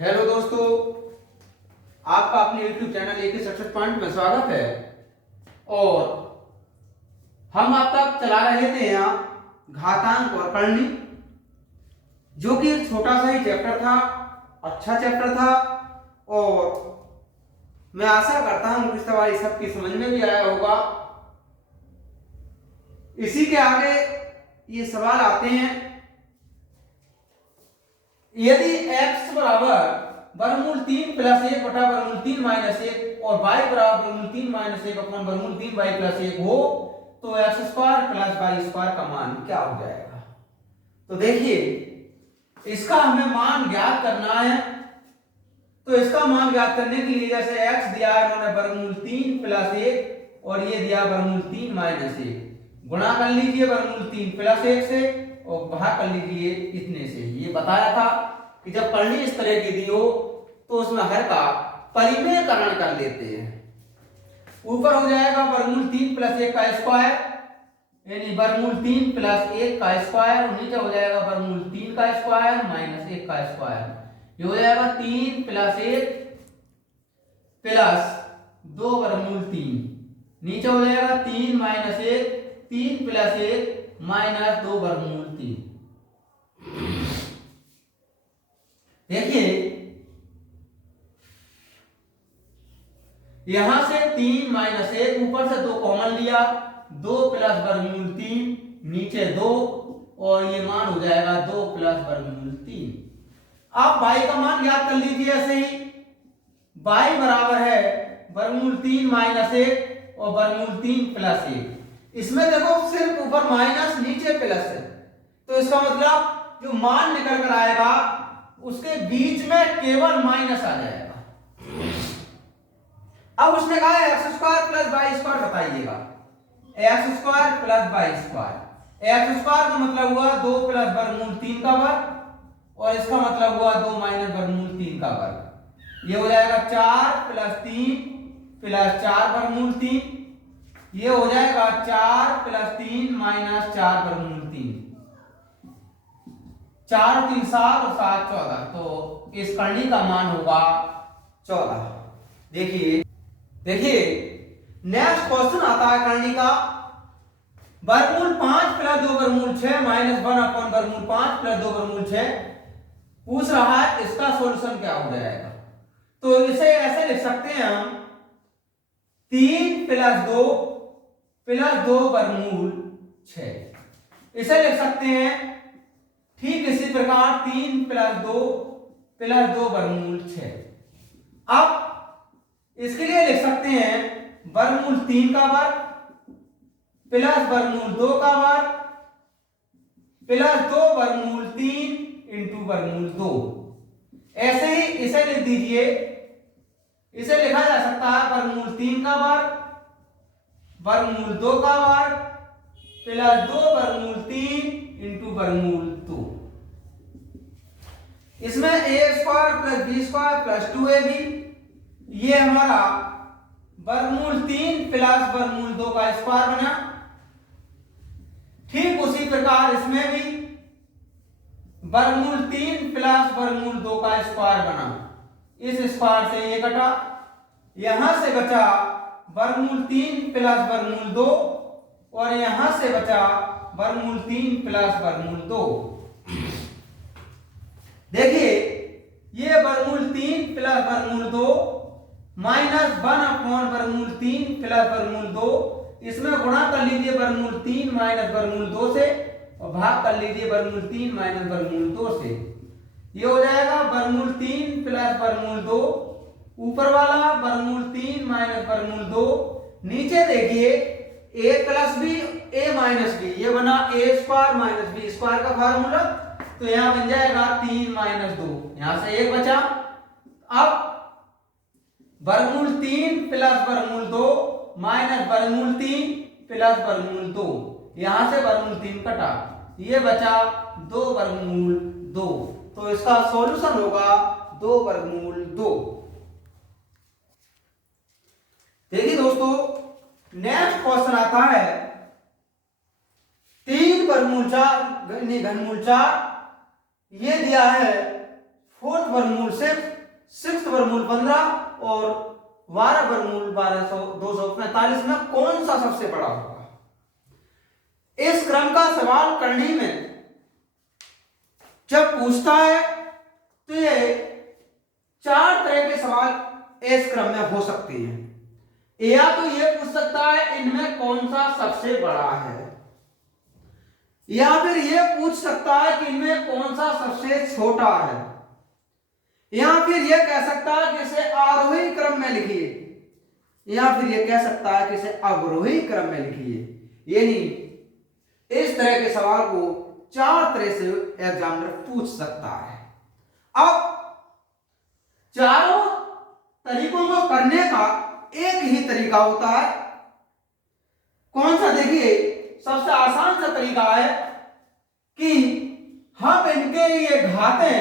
Hello दोस्तों, आपका अपने YouTube चैनल एक सक्सेस पॉइंट में स्वागत है। और हम अब तक चला रहे थे यहाँ घातांक और करनी, जो कि एक छोटा सा ही चैप्टर था, अच्छा चैप्टर था। और मैं आशा करता हूँ कि सवाल सबकी समझ में भी आया होगा। इसी के आगे ये सवाल आते हैं, यदि x बराबर वर्गमूल 3 प्लस 1 बटा वर्गमूल 3 माइनस 1 और y बराबर वर्गमूल 3 माइनस 1 अपॉन वर्गमूल 3 y प्लस 1 हो तो x square plus y square का मान क्या हो जाएगा। तो देखिए, इसका हमें मान ज्ञात करना है। तो इसका मान ज्ञात करने के लिए जैसे x दिया है उन्होंने वर्गमूल 3 प्लस 1 और ये दिया वर्गमूल 3 माइनस 1, गुणा कर लीजिए वर्गमूल 3 प्लस 1 से और भाग कर लीजिए इतने से। ये बताया था कि जब करनी इस तरह की दी हो तो उसमें हर का परिमेयकरण कर लेते हैं। ऊपर हो जाएगा वर्गमूल 3 प्लस 1 का स्क्वायर, यानी वर्गमूल 3 प्लस 1 का स्क्वायर, और नीचे हो जाएगा वर्गमूल 3 का स्क्वायर माइनस 1 का स्क्वायर। ये हो जाएगा 3 प्लस 1 प्लस 2 वर्गमूल 3, नीचे हो जाएगा 3 माइनस 1, 3 प्लस 1 माइनस 2 वर्गमूल 3। देखिए, यहां से 3 माइनस 1, ऊपर से 2 कॉमन लिया, 2 प्लस वर्गमूल 3, नीचे 2 और ये मान हो जाएगा 2 प्लस वर्गमूल 3। आप y का मान ज्ञात कर लीजिए ऐसे ही। y बराबर है वर्गमूल 3 माइनस 1 और वर्गमूल 3 प्लस 1। इसमें देखो सिर्फ ऊपर माइनस नीचे प्लस है, तो इसका मतलब जो मान निकल कर आएगा उसके बीच में केवल माइनस आ जाएगा। अब उसने कहा है x square plus y square, बताइएगा x square plus y square. X square का मतलब हुआ 2 प्लस वर्गमूल 3 का वर्ग और इसका मतलब हुआ 2 माइनस वर्गमूल 3 का वर्ग। ये हो जाएगा 4 प्लस 3 प्लस 4 वर्गमूल 3। ये हो जाएगा 4 प्लस 3 माइनस 4 वर्गमूल 3। 4 3 7 और 7 14, तो इस करनी का मान होगा 14। देखिए नेक्स्ट क्वेश्चन आता है करनी का, वर्गमूल 5 प्लस 2 वर्गमूल 6 माइनस 1 अपॉन वर्गमूल 5 प्लस 2 वर्गमूल 6 पूछ रहा है, इसका सॉल्यूशन क्या हो जाएगा। तो इसे ऐसे लिख सकते हैं हम, 3 प्लस 2 वर्गमूल 6 इसे लिख सकते हैं। ठीक इसी प्रकार 3 प्लस 2 वर्गमूल 6। अब इसके लिए लिख सकते हैं वर्गमूल 3 का वर्ग प्लस वर्गमूल 2 का वर्ग प्लस 2 वर्गमूल 3 इंटू वर्गमूल 2। ऐसे ही इसे लिख दीजिए, इसे लिखा जा सकता है वर्गमूल 3 का वर्ग वर्गमूल 2 का वर्ग प्लस 2 वर्गमूल 3 इंटू वर्गमूल 2। इसमें a square plus b square plus 2ab, ये हमारा वर्गमूल 3 प्लस वर्गमूल 2 का स्क्वायर बना। ठीक उसी प्रकार इसमें भी वर्गमूल 3 प्लस वर्गमूल 2 का स्क्वायर बना। इस स्क्वायर से ये कटा, यहां से बचा वर्गमूल 3 प्लस वर्गमूल 2 और यहां से बचा वर्गमूल 3 प्लस वर्गमूल 2। देखिए, ये वर्गमूल 3 प्लस वर्गमूल 2 माइनस 1 अपॉन वर्गमूल 3 प्लस वर्गमूल 2, इसमें गुणा कर लीजिए वर्गमूल 3 माइनस वर्गमूल 2 से और भाग कर लीजिए वर्गमूल 3 माइनस वर्गमूल 2 से। ये हो जाएगा वर्गमूल 3 प्लस वर्गमूल 2, ऊपर वाला वर्गमूल 3 माइनस वर्गमूल 2, नीचे देखिए a plus B a minus B, ये बना a square minus B square का फार्मूला। तो यहां बन जाएगा 3 माइनस 2, यहां से 1 बचा। अब वर्गमूल 3 प्लस वर्गमूल 2 माइनस वर्गमूल 3 प्लस वर्गमूल 2, यहां से वर्गमूल 3 कटा, ये बचा 2 वर्गमूल 2। तो इसका सॉल्यूशन होगा 2 वर्गमूल 2। देखिए दोस्तों, नेक्स्ट क्वेश्चन आता है 3 वर्गमूल 4 घनमूल 4, ये दिया है फोर्थ वर्गमूल 6, सिक्स्थ वर्गमूल 15 और 12 वर्गमूल 245 में कौन सा सबसे बड़ा होगा? इस क्रम का सवाल करने में जब पूछता है तो ये 4 तरह के सवाल इस क्रम में हो सकते हैं। या तो ये पूछ सकता है इनमें कौन सा सबसे बड़ा है, या फिर ये पूछ सकता है कि इनमें कौन सा सबसे छोटा है, या फिर ये कह सकता है कि इसे आरोही क्रम में लिखिए, या फिर ये कह सकता है कि इसे अवरोही क्रम में लिखिए। यानी इस तरह के सवाल को 4 तरह से एग्जामिनर पूछ सकता है। अब चारों तरीकों को करने का एक ही तरीका होता है। कौन सा? देखिए, सबसे आसान सा तरीका है कि हम इनके ये घातें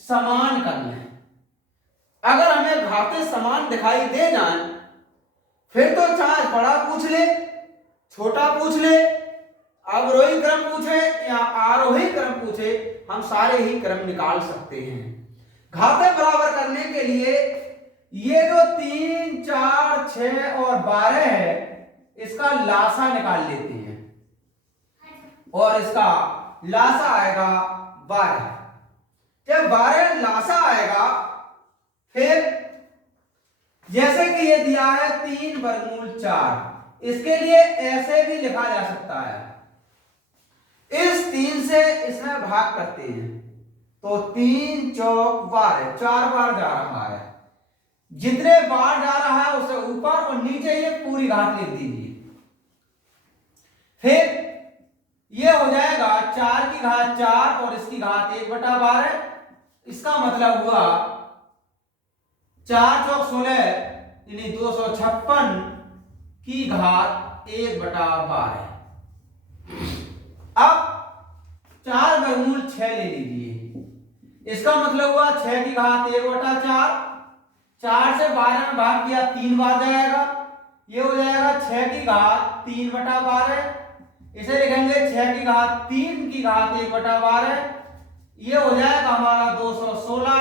समान कर लें। अगर हमें घातें समान दिखाई दे जाएं, फिर तो चाहे बड़ा पूछ ले, छोटा पूछ ले, अवरोही क्रम पूछे या आरोही क्रम पूछे, हम सारे ही क्रम निकाल सकते हैं। घातें बराबर करने के लिए ये जो 3, 4, 6 और 12 है, इसका लासा निकाल लेते हैं और इसका लासा आएगा 12। जब 12 लासा आएगा, फिर जैसे कि ये दिया है 3 वर्गमूल 4, इसके लिए ऐसे भी लिखा जा सकता है। इस 3 से इसमें भाग करते हैं तो 3 चौक 12, 4 बार जा रहा है। जितने बार जा रहा है उसे ऊपर और नीचे ये पूरी घात लिख दीजिए। फिर ये हो जाएगा 4 की घात 4 और इसकी घात 1/12। इसका मतलब हुआ 4 चौक 16 यानी 256 की घात 1/12। अब 4 वर्गमूल 6 ले लीजिए। इसका मतलब हुआ 6 की घात 1/4। 4 से 12 में भाग किया 3 बार जाएगा, ये हो जाएगा 6 की घात 3/12। इसे लिखेंगे 6 की घात 3 की घात 1/12। ये हो जाएगा हमारा 216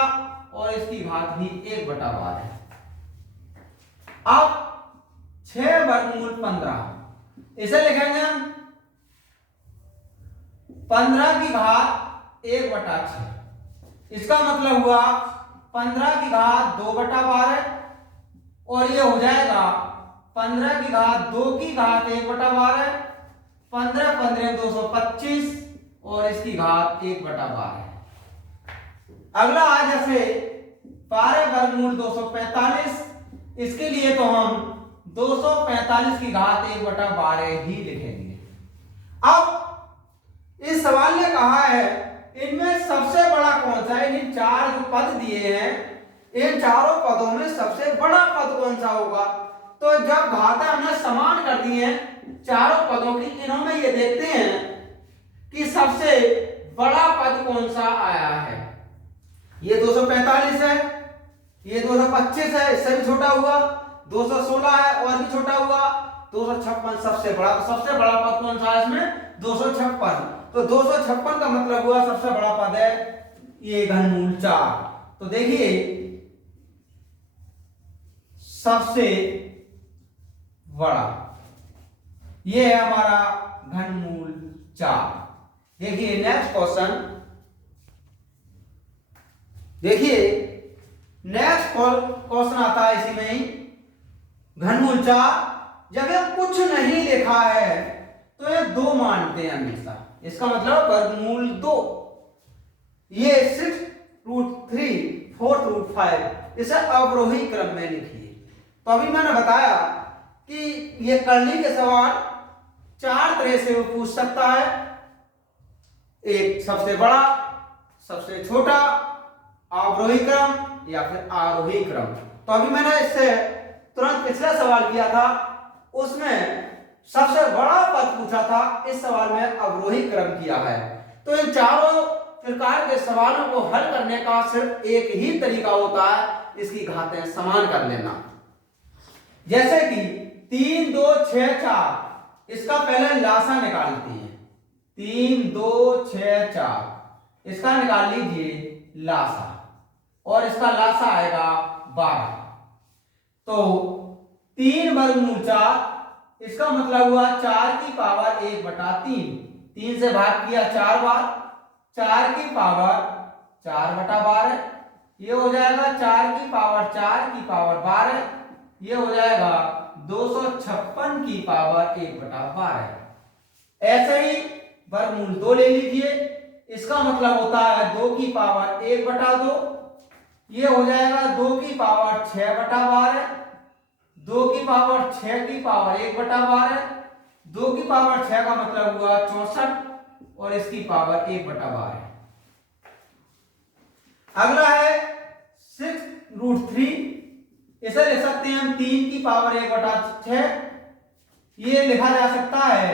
और इसकी घात भी 1/12। अब 6 वर्गमूल 15, इसे लिखेंगे हम 15 की घात 1/6। इसका मतलब हुआ 15 की घात 2/12 और ये हो जाएगा 15 की घात 2 की घात 1/12। 15 15 225 और इसकी घात 1/12। अगला आ जैसे 12 वर्गमूल 245, इसके लिए तो हम 245 की घात 1/12 ही लिखेंगे। अब इस सवाल ने कहा है इनमें सबसे बड़ा कौन सा है? इन 4 जो पद दिए हैं, इन चारों पदों में सबसे बड़ा पद कौन सा होगा? तो जब घातें हमने समान कर दी हैं चारों पदों की, इन्होंने ये देखते हैं कि सबसे बड़ा पद कौन सा आया है। ये 245 है, ये 225 है, इससे भी छोटा हुआ, 216 है और भी छोटा हुआ, 256 सबसे बड़ा। तो सबसे बड़ा पद कौन सा है इसमें? 256। तो 256 का मतलब हुआ सबसे बड़ा पद है ये घनमूल 4। तो देखिए सबसे बड़ा ये है हमारा घनमूल 4। देखिए नेक्स्ट क्वेश्चन, देखिए नेक्स्ट क्वेश्चन आता है इसी में ही। घनमूल 4 जब ये कुछ नहीं लिखा है तो ये 2 मानते हैं हमेशा। इसका मतलब वर्गमूल 2, ये 6√3, 4√5, इसे अवरोही क्रम में लिखिए। तो अभी मैंने बताया कि ये करने के सवाल 4 तरह से वो पूछ सकता है। एक सबसे बड़ा, सबसे छोटा, अवरोही क्रम या फिर आरोही क्रम। तो अभी मैंने इससे तुरंत पिछला सवाल किया था, उसमें सबसे बड़ा पद पूछा था, इस सवाल में अवरोही क्रम किया है। तो इन चारों प्रकार के सवालों को हल करने का सिर्फ एक ही तरीका होता है, इसकी घातें समान कर लेना। जैसे कि 3 2 6 4, इसका पहले लासा निकालते हैं। 3 2 6 4, इसका निकाल लीजिए लासा। और इसका लासा आएगा 12। तो 3 वर्गमूल 4, इसका मतलब हुआ 4 की पावर 1/3। 3 से भाग किया 4 बार, 4 की पावर 4/12। ये हो जाएगा 4 की पावर 4 की पावर 12। ये हो जाएगा 256 की पावर 1/12। ऐसे ही वर्गमूल 2 ले लीजिए, इसका मतलब होता है 2 की पावर 1/2। ये हो जाएगा 2 की पावर 6/12। 2 की पावर 6 की पावर 1/12। 2 की पावर 6 का मतलब हुआ 64 और इसकी पावर 1/12। अगला है 6√3। इसे लिख सकते हैं हम 3 की पावर 1/6। ये लिखा जा सकता है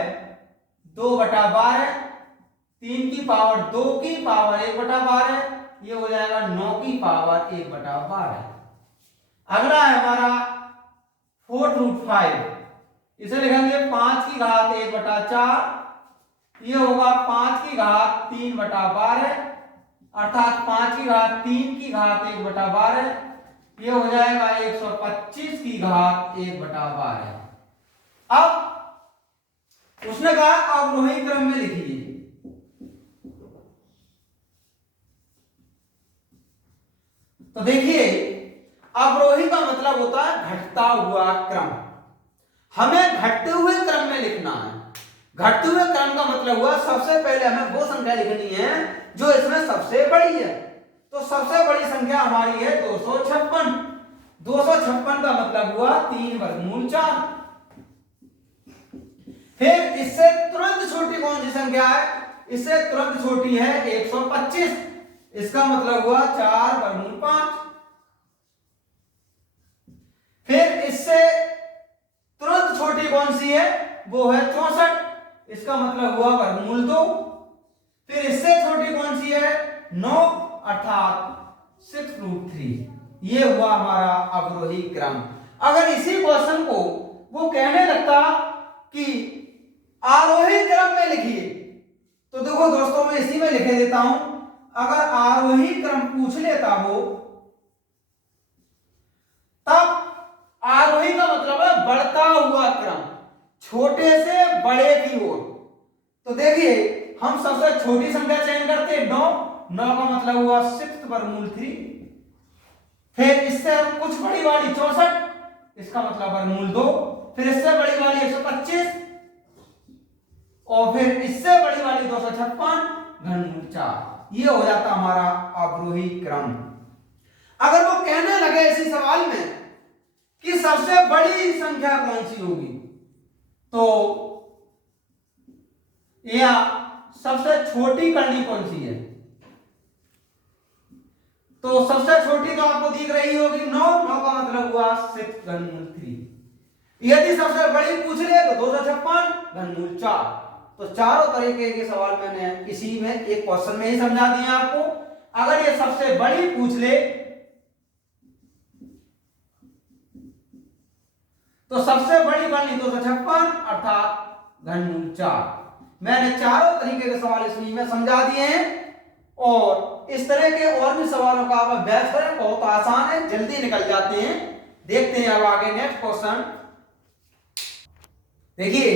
2/12। 3 की पावर 2 की पावर 1/12। ये हो जाएगा 9 की पावर 1/12। अगला है हमारा 4√5। इसे लिखेंगे 5 की घात 1/4। ये होगा 5 की घात 3/12, अर्थात 5 की घात 3 की घात 1/12। ये हो जाएगा 125 की घात 1/12। अब उसने कहा अवरोही क्रम में लिखिए। तो देखिए, अवरोही का मतलब होता है घटता हुआ क्रम। हमें घटते हुए क्रम में लिखना है। घटते हुए क्रम का मतलब हुआ सबसे पहले हमें वो संख्या लिखनी है जो इसमें सबसे बड़ी है। तो सबसे बड़ी संख्या हमारी है 256। 256 का मतलब हुआ 3/4। फिर इससे तुरंत छोटी कौन सी संख्या है? इससे तुरंत छोटी है 125। इसका मतलब हुआ 4/5। फिर इससे तुरंत छोटी कौन सी है? वो है 64। इसका मतलब हुआ 2/2। फिर इससे छोटी कौन सी है? 9, अर्थात 6√3। ये हुआ हमारा अवरोही क्रम। अगर इसी क्वेश्चन को वो कहने लगता कि आरोही क्रम में लिखिए, तो देखो दोस्तों मैं इसी में लिखे देता हूं। अगर आरोही क्रम पूछ लेता वो, तब आरोही का मतलब है बढ़ता हुआ क्रम, छोटे से बड़े की ओर। तो देखिए हम सबसे छोटी संख्या चयन करते हैं 9। 9 का मतलब हुआ 6/3। फिर इससे हम कुछ बड़ी वाली 64, इसका मतलब 2/2। फिर इससे बड़ी वाली 125 और फिर इससे बड़ी वाली 256 ये हो जाता हमारा अवरोही क्रम। अगर वो कहने लगे इसी सवाल में कि सबसे बड़ी संख्या कौन सी होगी, तो या सबसे छोटी करनी कौन सी है, तो सबसे छोटी तो आपको दिख रही होगी 9। 9 का मतलब हुआ 6/3। यदि सबसे बड़ी पूछ ले तो 256/4। तो चारों तरीके के सवाल मैंने इसी में एक क्वेश्चन में ही समझा दिए आपको। अगर ये सबसे बड़ी पूछ ले तो सबसे बड़ी करनी 256 अर्थात 4। मैंने चारों तरीके के सवाल इसमें में समझा दिए हैं और इस तरह के और भी सवालों का आप अभ्यास करें, बहुत आसान है, जल्दी निकल जाते हैं। देखते हैं अब आगे नेक्स्ट क्वेश्चन। देखिए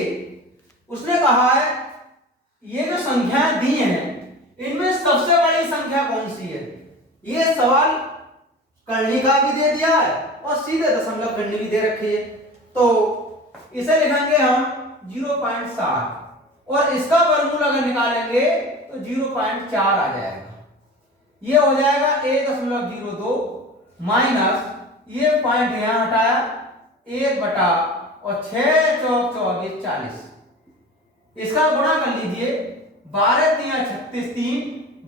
उसने कहा है ये जो संख्याएं दी हैं इनमें सबसे बड़ी संख्या कौन सी है। ये सवाल करने का भी दे दिया है और सीधे दशमलव करनी भी दे रखी है। तो इसे लिखेंगे हम 0.7 और इसका वर्गमूल अगर निकालेंगे तो 0.4 आ जाएगा। ये हो जाएगा 1.02 माइनस ये पॉइंट यहां हटाया 1/6 और 6 चौक 24 40। इसका गुणा कर लीजिए 12 3 36 3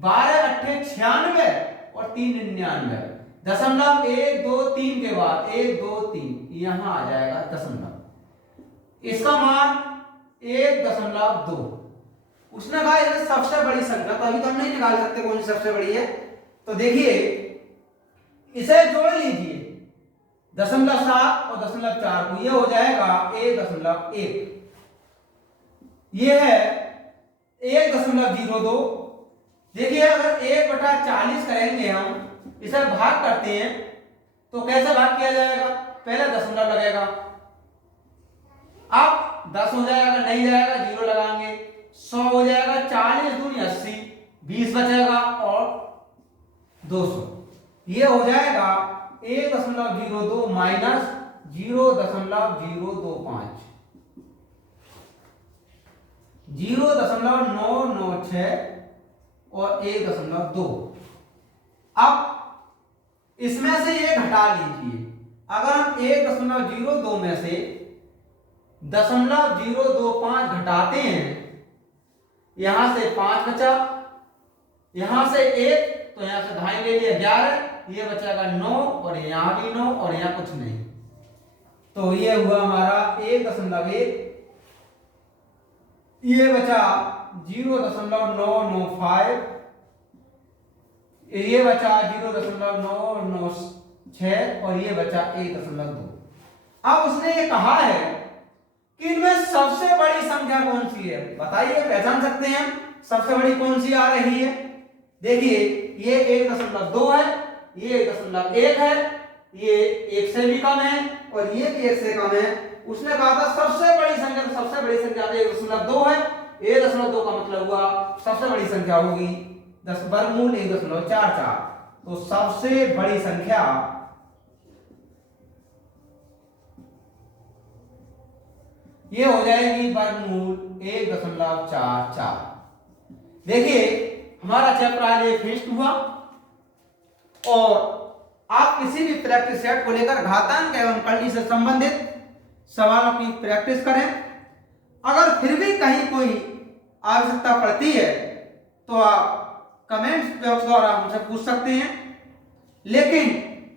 12 8 96 और 3 99। दशमलव 1 2 3 के बाद 1 2 3 यहां आ जाएगा दशमलव। इसका मान 1.2। उसने कहा इसमें सबसे बड़ी संख्या, तो अभी तो हम नहीं निकाल सकते कौन सी सबसे बड़ी है। तो देखिए इसे जोड़ लीजिए 0.7 और 0.4 को, ये हो जाएगा 1.1। ये है 1.02। देखिए अगर 1/40 करेंगे हम इसे भाग करते हैं तो कैसे भाग किया जाएगा, पहले दशमलव लगेगा, अब 10 हो जाएगा, नहीं जाएगा 0 लगाएंगे, 100 हो जाएगा, 40 दूनी 80, 20 बचेगा और 200, ये हो जाएगा 1.02 माइनस 0.025, 0.996 और 1.2। अब इसमें से ये घटा लीजिए, अगर हम 1.02 में से 0.025 घटाते हैं, यहां से 5 बचा, यहां से 1, तो यहां से ढाई ले लिया 11, ये बचेगा 9 और यहां भी 9 और यहां कुछ नहीं, तो ये हुआ हमारा 1.1, ये बचा 0.995, ये बचा 0.996 और ये बचा 1.2। अब उसने ये कहा है कि इनमें सबसे बड़ी संख्या कौन सी है, बताइए, पहचान सकते हैं सबसे बड़ी कौन सी आ रही है। देखिए ये 1.2 है, ये 1.1 है, ये 1 से भी कम है और ये भी 1 से कम है। उसने कहा था सबसे बड़ी संख्या, तो सबसे बड़ी संख्या 1.2 है, 1.2 का मतलब हुआ सबसे बड़ी संख्या होगी 10 वर्गमूल 1.44, तो सबसे बड़ी संख्या ये हो जाएगी वर्गमूल 1.44। देखिए हमारा चैप्टर आज ये फिनिश हुआ और आप किसी भी प्रैक्टिस सेट को लेकर घातांक एवं कलनी से संबंधित सवालों की प्रैक्टिस करें। अगर फिर भी कहीं कोई आवश्यकता पड़ती है तो आप कमेंट्स बॉक्स द्वारा हमसे पूछ सकते हैं, लेकिन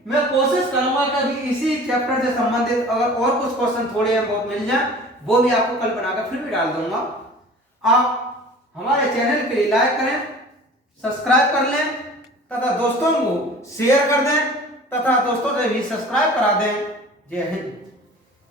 मैं कोशिश करूंगा कि अभी इसी चैप्टर से संबंधित अगर और कुछ क्वेश्चन थोड़े या बहुत मिल जाए वो भी आपको कल बनाकर फिर भी डाल दूंगा। आप हमारे चैनल के लिए लाइक करें, सब्सक्राइब कर लें तथा दोस्तों को शेयर कर दें तथा दोस्तों से भी सब्सक्राइब करा दें। जय हिंद।